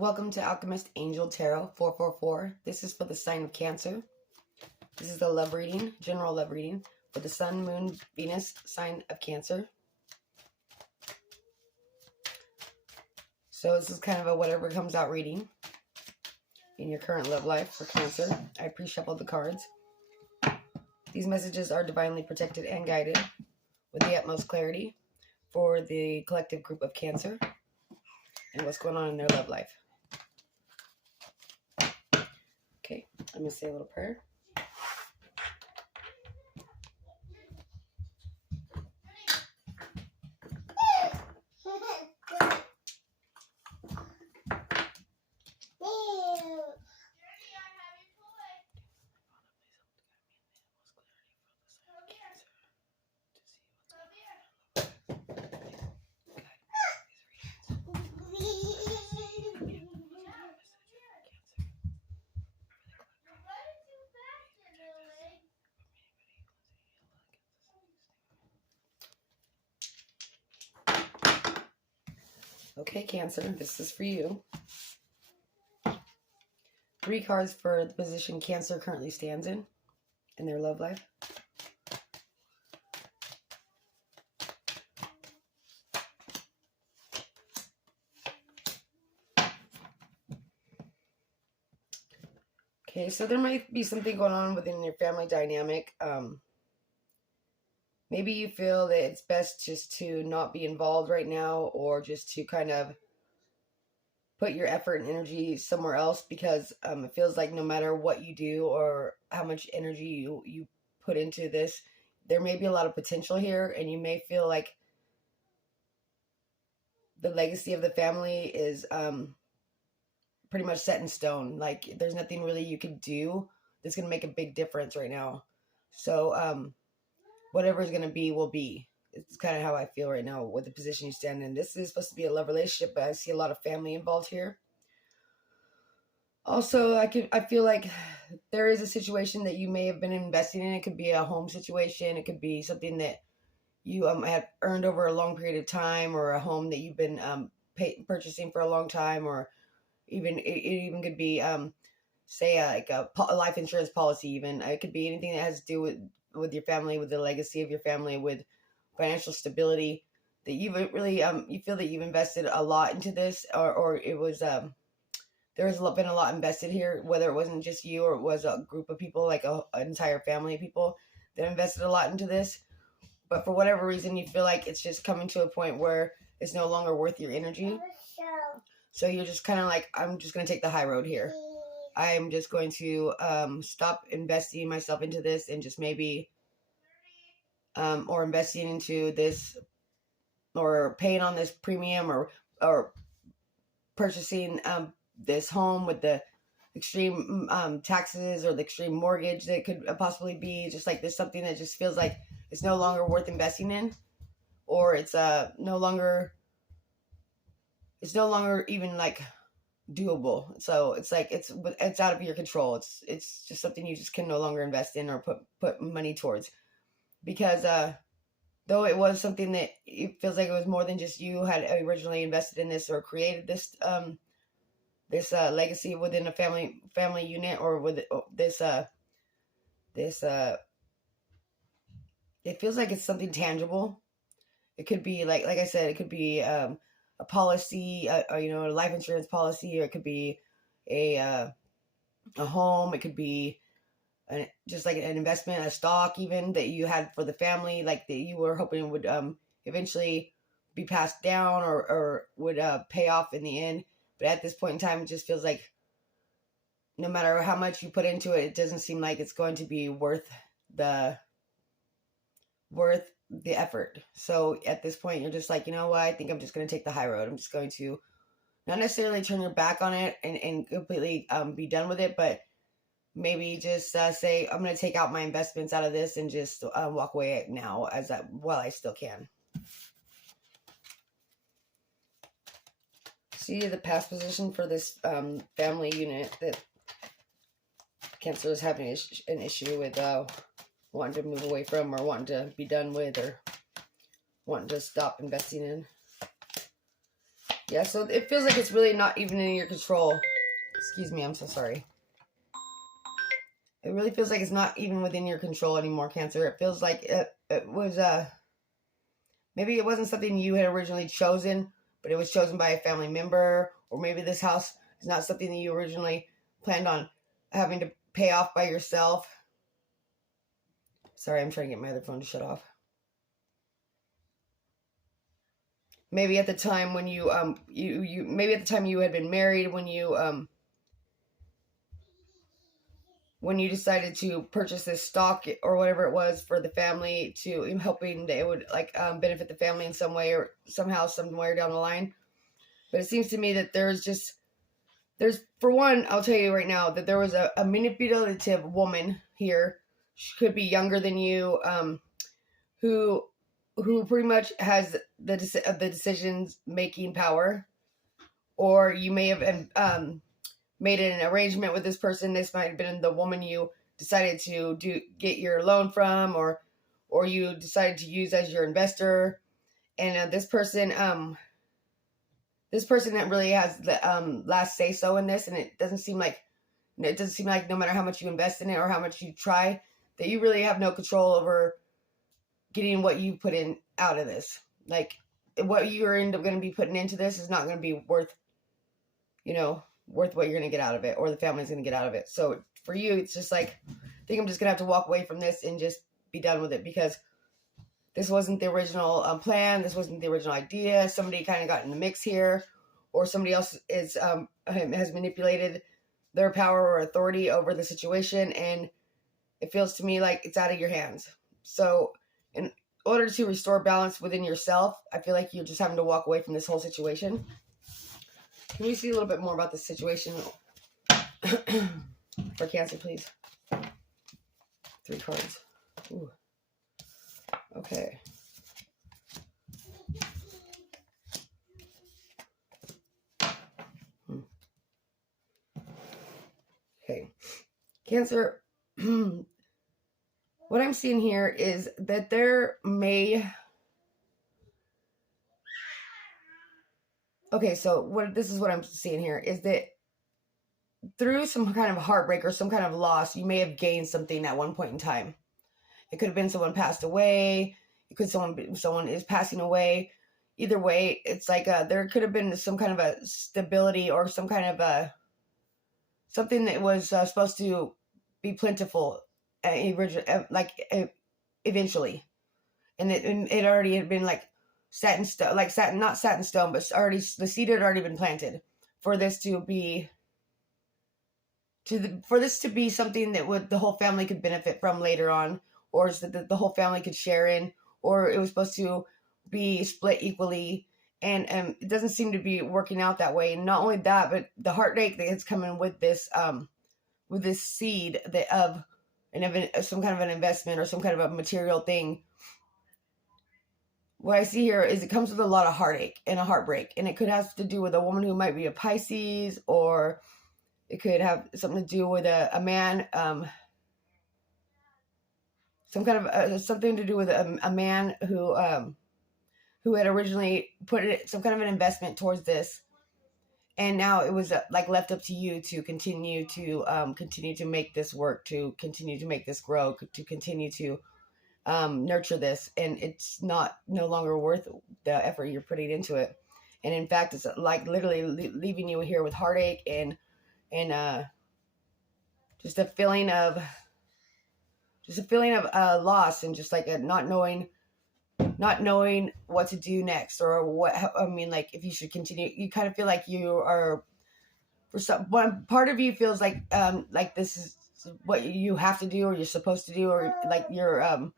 Welcome to Alchemist Angel Tarot 444. This is for the sign of Cancer. This is the love reading, general love reading for the Sun, Moon, Venus sign of Cancer. So this is kind of a whatever comes out reading in your current love life for Cancer. I pre-shuffled the cards. These messages are divinely protected and guided with the utmost clarity for the collective group of Cancer and what's going on in their love life. Okay, I'm going to say a little prayer. Okay, Cancer, this is for you. 3 cards for the position Cancer currently stands in their love life. Okay, so there might be something going on within your family dynamic. Maybe you feel that it's best just to not be involved right now, or just to kind of put your effort and energy somewhere else, because it feels like no matter what you do or how much energy you put into this, there may be a lot of potential here, and you may feel like the legacy of the family is pretty much set in stone. Like there's nothing really you can do that's going to make a big difference right now. So whatever is going to be will be. It's kind of how I feel right now with the position you stand in. This is supposed to be a love relationship, but I see a lot of family involved here. Also, I feel like there is a situation that you may have been investing in. It could be a home situation. It could be something that you have earned over a long period of time, or a home that you've been purchasing for a long time, or even it even could be say like a life insurance policy. Even it could be anything that has to do with your family, with the legacy of your family, with financial stability, that you've really you feel that you've invested a lot into this, or it was there has been a lot invested here, whether it wasn't just you or it was a group of people, like an entire family of people that invested a lot into this. But for whatever reason, you feel like it's just coming to a point where it's no longer worth your energy. So you're just kind of like, I'm just going to take the high road here. I am just going to stop investing myself into this, and just maybe or investing into this, or paying on this premium, or purchasing this home with the extreme taxes, or the extreme mortgage that could possibly be. Just like there's something that just feels like it's no longer worth investing in, or it's no longer even like doable. So it's like it's out of your control. It's just something you just can no longer invest in or put money towards, because though it was something that it feels like it was more than just you had originally invested in this, or created this this legacy within a family unit, or with this it feels like it's something tangible. It could be like I said, it could be a policy, a life insurance policy, or it could be a home. It could be just like an investment, a stock even that you had for the family, like that you were hoping would eventually be passed down, or would pay off in the end. But at this point in time, it just feels like no matter how much you put into it, it doesn't seem like it's going to be worth the effort. So at this point, you're just like, you know what? I think I'm just going to take the high road. I'm just going to not necessarily turn your back on it and completely be done with it, but maybe just say, I'm going to take out my investments out of this and just walk away now while I still can. See the past position for this family unit that Cancer is having an issue with wanting to move away from, or wanting to be done with, or wanting to stop investing in. Yeah, so it feels like it's really not even in your control. Excuse me, I'm so sorry. It really feels like it's not even within your control anymore, Cancer. It feels like it was, maybe it wasn't something you had originally chosen, but it was chosen by a family member, or maybe this house is not something that you originally planned on having to pay off by yourself. Sorry, I'm trying to get my other phone to shut off. Maybe at the time when you maybe at the time you had been married, when you decided to purchase this stock or whatever it was for the family, to hoping that it would like benefit the family in some way or somehow somewhere down the line. But it seems to me that there's for one, I'll tell you right now that there was a manipulative woman here. She could be younger than you, who pretty much has the decisions making power, or you may have made an arrangement with this person. This might have been the woman you decided to get your loan from, or you decided to use as your investor. And this person that really has the last say so in this, and it doesn't seem like no matter how much you invest in it or how much you try, that you really have no control over getting what you put in out of this. Like, what you're going to be putting into this is not going to be worth what you're going to get out of it, or the family's going to get out of it. So for you, it's just like, I think I'm just going to have to walk away from this and just be done with it, because this wasn't the original plan. This wasn't the original idea. Somebody kind of got in the mix here, or somebody else has manipulated their power or authority over the situation, and it feels to me like it's out of your hands. So in order to restore balance within yourself, I feel like you're just having to walk away from this whole situation. Can we see a little bit more about the situation for Cancer, please? 3 cards. Ooh. Okay. Okay. Cancer, what I'm seeing here is that there may... Okay, so this is what I'm seeing here, is that through some kind of heartbreak or some kind of loss, you may have gained something at one point in time. It could have been someone passed away. It could someone is passing away. Either way, it's like there could have been some kind of a stability, or some kind of a something that was supposed to be plentiful, eventually, and it already had been like set in stone, not set in stone, but already the seed had already been planted for this to be something that the whole family could benefit from later on, or that the whole family could share in, or it was supposed to be split equally. And it doesn't seem to be working out that way. And not only that, but the heartache that is coming with this seed of some kind of an investment or some kind of a material thing. What I see here is it comes with a lot of heartache and a heartbreak, and it could have to do with a woman who might be a Pisces, or it could have something to do with a man, some kind of something to do with a man who had originally put some kind of an investment towards this, and now it was left up to you to continue to make this work, to continue to make this grow, to continue to nurture this, and it's no longer worth the effort you're putting into it. And in fact, it's like literally leaving you here with heartache and just a feeling of loss, and just like a not knowing what to do next, or if you should continue. You kind of feel like you are, one part of you feels like this is what you have to do, or you're supposed to do, or like you're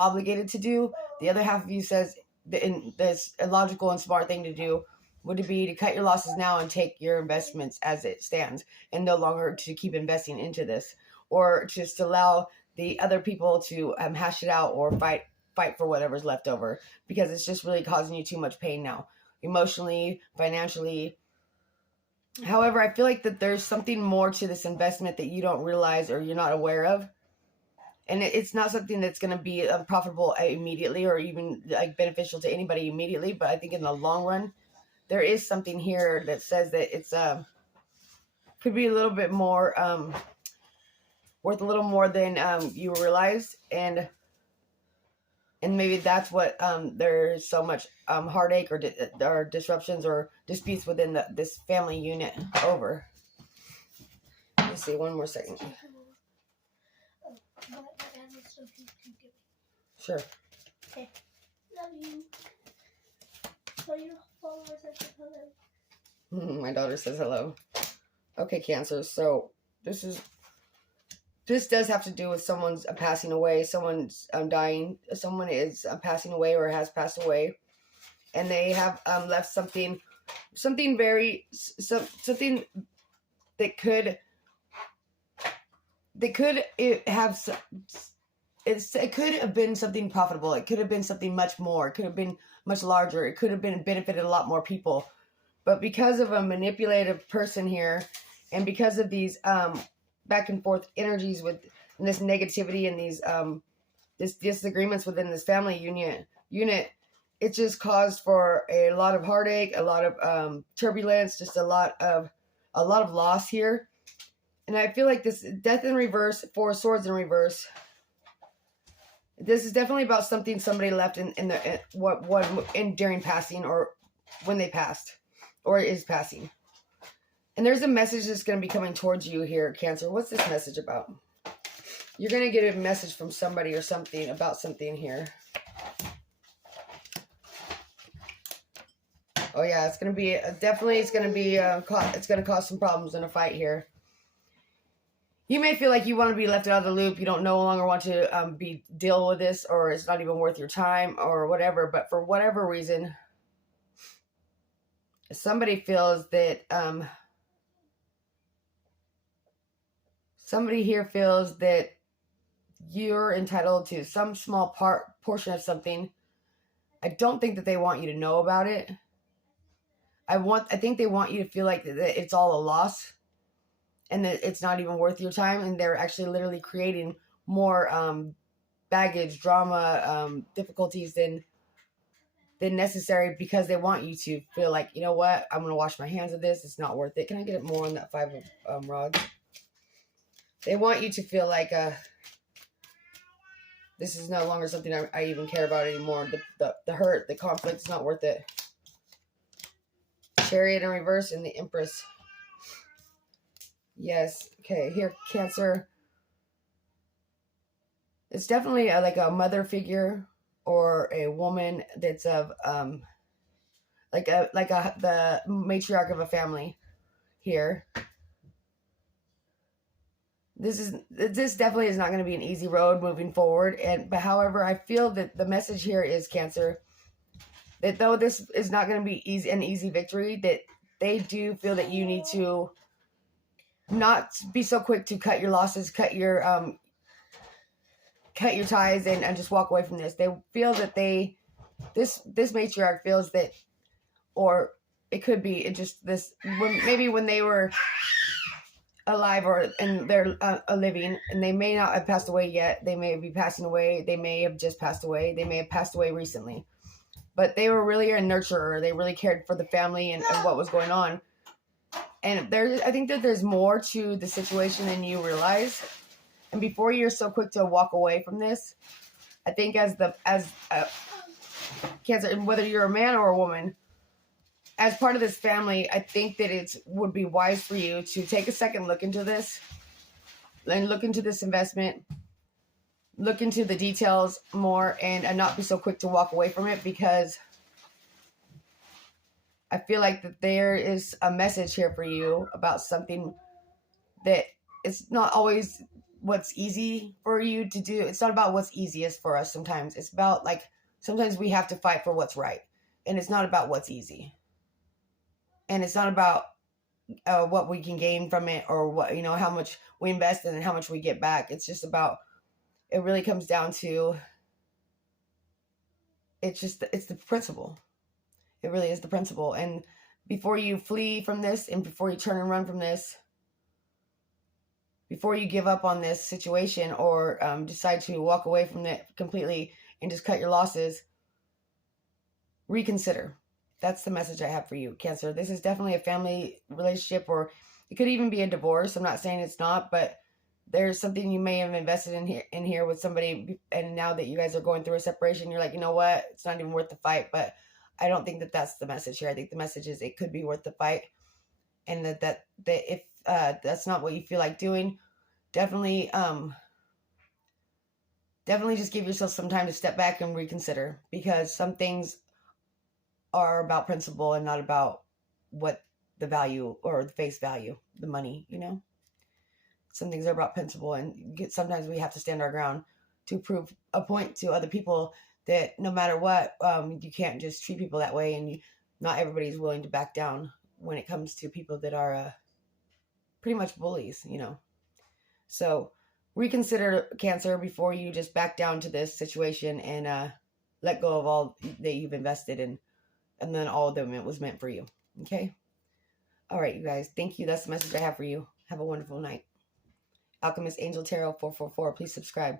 obligated to do. The other half of you says this a logical and smart thing to do would be to cut your losses now and take your investments as it stands, and no longer to keep investing into this, or just allow the other people to hash it out, or fight for whatever's left over, because it's just really causing you too much pain now, emotionally, financially. However, I feel like that there's something more to this investment that you don't realize, or you're not aware of. And it's not something that's going to be profitable immediately, or even like beneficial to anybody immediately. But I think in the long run, there is something here that says that it's could be a little bit more worth a little more than you realize, and maybe that's what there's so much heartache or disruptions or disputes within this family unit over. Let's see, one more second. Sure. Okay. Love you. Tell your followers I said hello. My daughter says hello. Okay, Cancer. So this does have to do with someone's passing away. Someone's dying. Someone is passing away or has passed away, and they have left something very something that could have. It could have been something profitable. It could have been something much more. It could have been much larger. It could have been benefited a lot more people. But because of a manipulative person here, and because of these back and forth energies with this negativity and these this disagreements within this family unit, it just caused for a lot of heartache, a lot of turbulence, just a lot of loss here. And I feel like this Death in reverse, Four of Swords in reverse. This is definitely about something somebody left during passing, or when they passed, or is passing. And there's a message that's going to be coming towards you here, Cancer. What's this message about? You're going to get a message from somebody or something about something here. Oh yeah, it's going to be it's going to cause some problems in a fight here. You may feel like you want to be left out of the loop. You don't no longer want to deal with this, or it's not even worth your time or whatever. But for whatever reason, somebody feels that somebody here feels that you're entitled to some small portion of something. I don't think that they want you to know about it. I think they want you to feel like that it's all a loss, and that it's not even worth your time, and they're actually literally creating more baggage, drama, difficulties than necessary, because they want you to feel like, you know what, I'm going to wash my hands of this. It's not worth it. Can I get it more on that Five of Rods? They want you to feel like this is no longer something I even care about anymore. The hurt, the conflict is not worth it. Chariot in reverse and the Empress. Yes. Okay. Here, Cancer. It's definitely like a mother figure or a woman that's of the matriarch of a family here. This definitely is not going to be an easy road moving forward. But however, I feel that the message here is, Cancer, that though this is not going to be an easy victory, that they do feel that you need to not be so quick to cut your losses, cut your ties, and just walk away from this. They feel that this matriarch feels that, or it could be maybe when they were alive and they're living, and they may not have passed away yet. They may be passing away. They may have just passed away. They may have passed away recently, but they were really a nurturer. They really cared for the family and what was going on. And I think that there's more to the situation than you realize. And before you're so quick to walk away from this, I think as Cancer, and whether you're a man or a woman, as part of this family, I think that it would be wise for you to take a second look into this, and look into this investment, look into the details more, and not be so quick to walk away from it, because I feel like that there is a message here for you about something that it's not always what's easy for you to do. It's not about what's easiest for us sometimes. It's about, like, sometimes we have to fight for what's right. And it's not about what's easy. And it's not about what we can gain from it, or what, how much we invest in and how much we get back. It's just about, it really comes down to, it's the principle. It really is the principle. And before you flee from this, and before you turn and run from this, before you give up on this situation, or decide to walk away from it completely and just cut your losses, reconsider. That's the message I have for you, Cancer. This is definitely a family relationship, or it could even be a divorce. I'm not saying it's not, but there's something you may have invested in here with somebody, and now that you guys are going through a separation, you're like, you know what, it's not even worth the fight. But I don't think that that's the message here. I think the message is it could be worth the fight, and that if that's not what you feel like doing, definitely definitely just give yourself some time to step back and reconsider, because some things are about principle and not about what the value or the face value, the money, you know. Some things are about principle, and sometimes we have to stand our ground to prove a point to other people that no matter what, you can't just treat people that way, and not everybody's willing to back down when it comes to people that are pretty much bullies, you know. So reconsider, Cancer, before you just back down to this situation, and let go of all that you've invested in, and then all of them it was meant for you. Okay. All right, you guys. Thank you. That's the message I have for you. Have a wonderful night. Alchemist Angel Tarot 444. Please subscribe.